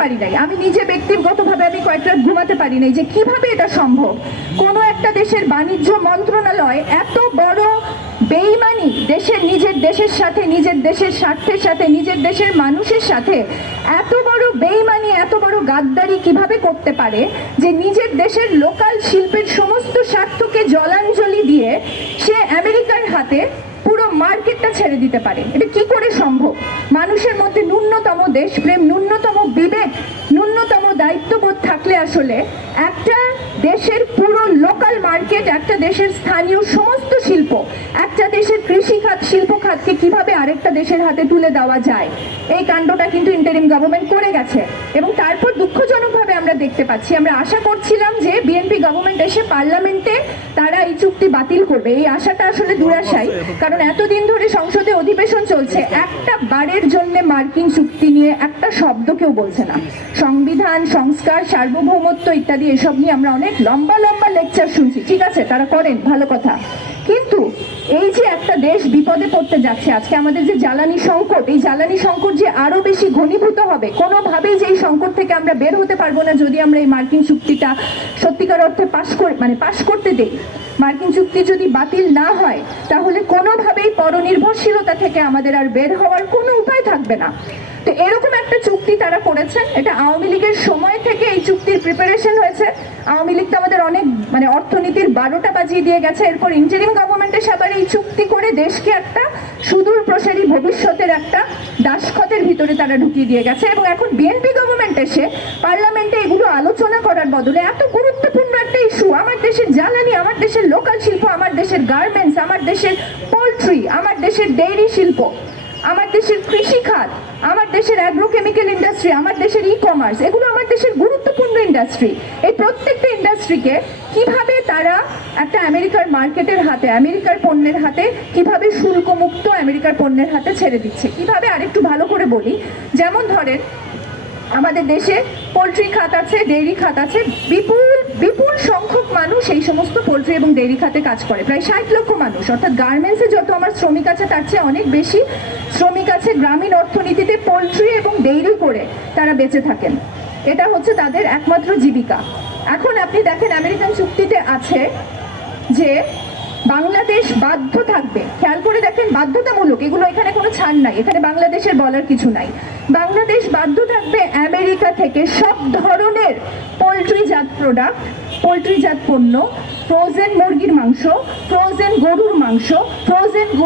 পারি নাই, আমি নিজে ব্যক্তিগতভাবে আমি কয়েক রাত ঘুমাতে পারি নাই যে কিভাবে এটা সম্ভব। কোনো একটা দেশের বাণিজ্য মন্ত্রণালয় এত বড় বেইমানি নিজের দেশের সাথে, নিজের দেশের স্বার্থের সাথে, নিজের দেশের মানুষের সাথে এত বড় বেইমানি, এত বড় গাদ্দারি কিভাবে করতে পারে যে নিজের দেশের লোকাল শিল্পের সমস্ত স্বার্থকে জলাঞ্জলি দিয়ে সে আমেরিকার হাতে পুরো মার্কেটটা ছেড়ে দিতে পারে। এটা কি করে সম্ভব? মানুষের মধ্যে ন্যূনতম দেশপ্রেম, ন্যূনতম বিবেক, ন্যূনতম দায়িত্ববোধ থাকলে আসলে একটা দেশের পুরো লোকাল মার্কেট, একটা দেশের স্থানীয় সমস্ত শিল্প, একটা দেশের কৃষি খাত, শিল্প খাতকে কিভাবে আরেকটা দেশের হাতে তুলে দেওয়া যায়, এই কাণ্ডটা কিন্তু ইন্টারিম গভর্নমেন্ট করে গেছে। এবং তারপর দুঃখজনকভাবে আমরা দেখতে পাচ্ছি, আমরা আশা করছিলাম যে বিএনপি গভর্নমেন্ট এসে পার্লামেন্টে তারা এই চুক্তি বাতিল করবে। এই আশাটা আসলে দুরাশাই, কারণ এতদিন ধরে সংসদে অধিবেশন চলছে, একটা বারের জন্য মার্কিন চুক্তি নিয়ে একটা শব্দ কেউ বলছে না। সংবিধান, সংস্কার, সার্বভৌমত্ব ইত্যাদি এসব নিয়ে আমরা অনেক লম্বা লম্বা লেকচার শুনছি, ঠিক আছে, তারা করেন, ভালো কথা। কিন্তু এই যে একটা দেশ বিপদে পড়তে যাচ্ছে, আজকে আমাদের যে জ্বালানি সংকট, এই জ্বালানি সংকট যে আরো বেশি ঘনীভূত হবে, কোনোভাবেই যে এই সংকট থেকে আমরা বের হতে পারবো না যদি আমরা এই মার্কিন চুক্তিটা সত্যিকার অর্থে পাশ করতে দেই। মার্কিন চুক্তি যদি বাতিল না হয় তাহলে কোনোভাবেই পরনির্ভরশীলতা থেকে আমাদের আর বের হওয়ার কোনো উপায় থাকবে না। তো এরকম একটা চুক্তি তারা করেছেন, এটা আওয়ামী লীগের সময় থেকে এই চুক্তির প্রিপারেশন হয়েছে। আওয়ামী লীগ তো আমাদের অনেক অর্থনীতির 12টা বাজিয়ে দিয়ে গেছে। এরপর ইন্টারিম গভর্নমেন্টের সাথে এই চুক্তি করে দেশকে একটা সুদূর প্রসারী ভবিষ্যতের একটা দাসখতের ভিতরে তারা ঢুকিয়ে দিয়ে গেছে। এবং এখন বিএনপি গভর্নমেন্ট এসে পার্লামেন্টে এগুলো আলোচনা করার বদলে এত গুরুত্বপূর্ণ একটা ইস্যু, আমার দেশের জ্বালানি, আমার দেশের লোকাল শিল্প, আমার দেশের গার্মেন্টস, আমার দেশের পোলট্রি, আমার দেশের ডেইরি শিল্প, আমার দেশের কৃষি খাত, আমার দেশের অ্যাগ্রোকেমিক্যাল ইন্ডাস্ট্রি, আমার দেশের ই কমার্স, এগুলো আমার দেশের গুরুত্বপূর্ণ ইন্ডাস্ট্রি। এই প্রত্যেকটা ইন্ডাস্ট্রিকে কিভাবে তারা একটা আমেরিকার মার্কেটের হাতে, আমেরিকার পণ্যের হাতে, কিভাবে শুল্কমুক্ত আমেরিকার পণ্যের হাতে ছেড়ে দিচ্ছে। কিভাবে আরেকটু ভালো করে বলি, যেমন ধরেন আমাদের দেশে পোলট্রি খাত আছে, ডেইরি খাত আছে, বিপুল সংখ্যক মানুষ এই সমস্ত পোলট্রি এবং ডেইরি খাতে কাজ করে, প্রায় 60 লক্ষ মানুষ। অর্থাৎ গার্মেন্টসে যত আমার শ্রমিক আছে তার চেয়ে অনেক বেশি শ্রমিক আছে গ্রামীণ অর্থনীতিতে পোলট্রি এবং ডেইরি করে তারা বেঁচে থাকেন। এটা হচ্ছে তাদের একমাত্র জীবিকা। এখন আপনি দেখেন আমেরিকান চুক্তিতে আছে যে বাংলাদেশ বাধ্য থাকবে, খেয়াল করে দেখেন, বাধ্যতামূলক, এগুলো এখানে কোনো ছাড় নাই, এখানে বাংলাদেশের বলার কিছু নাই। বাংলাদেশ বাধ্য থাকবে আমেরিকা থেকে সব ধরনের পোলট্রিজাত প্রোডাক্ট, পোলট্রিজাত পণ্য, ফ্রোজেন মুরগির মাংস, ফ্রোজেন গরুর মাংস, ফ্রোজেন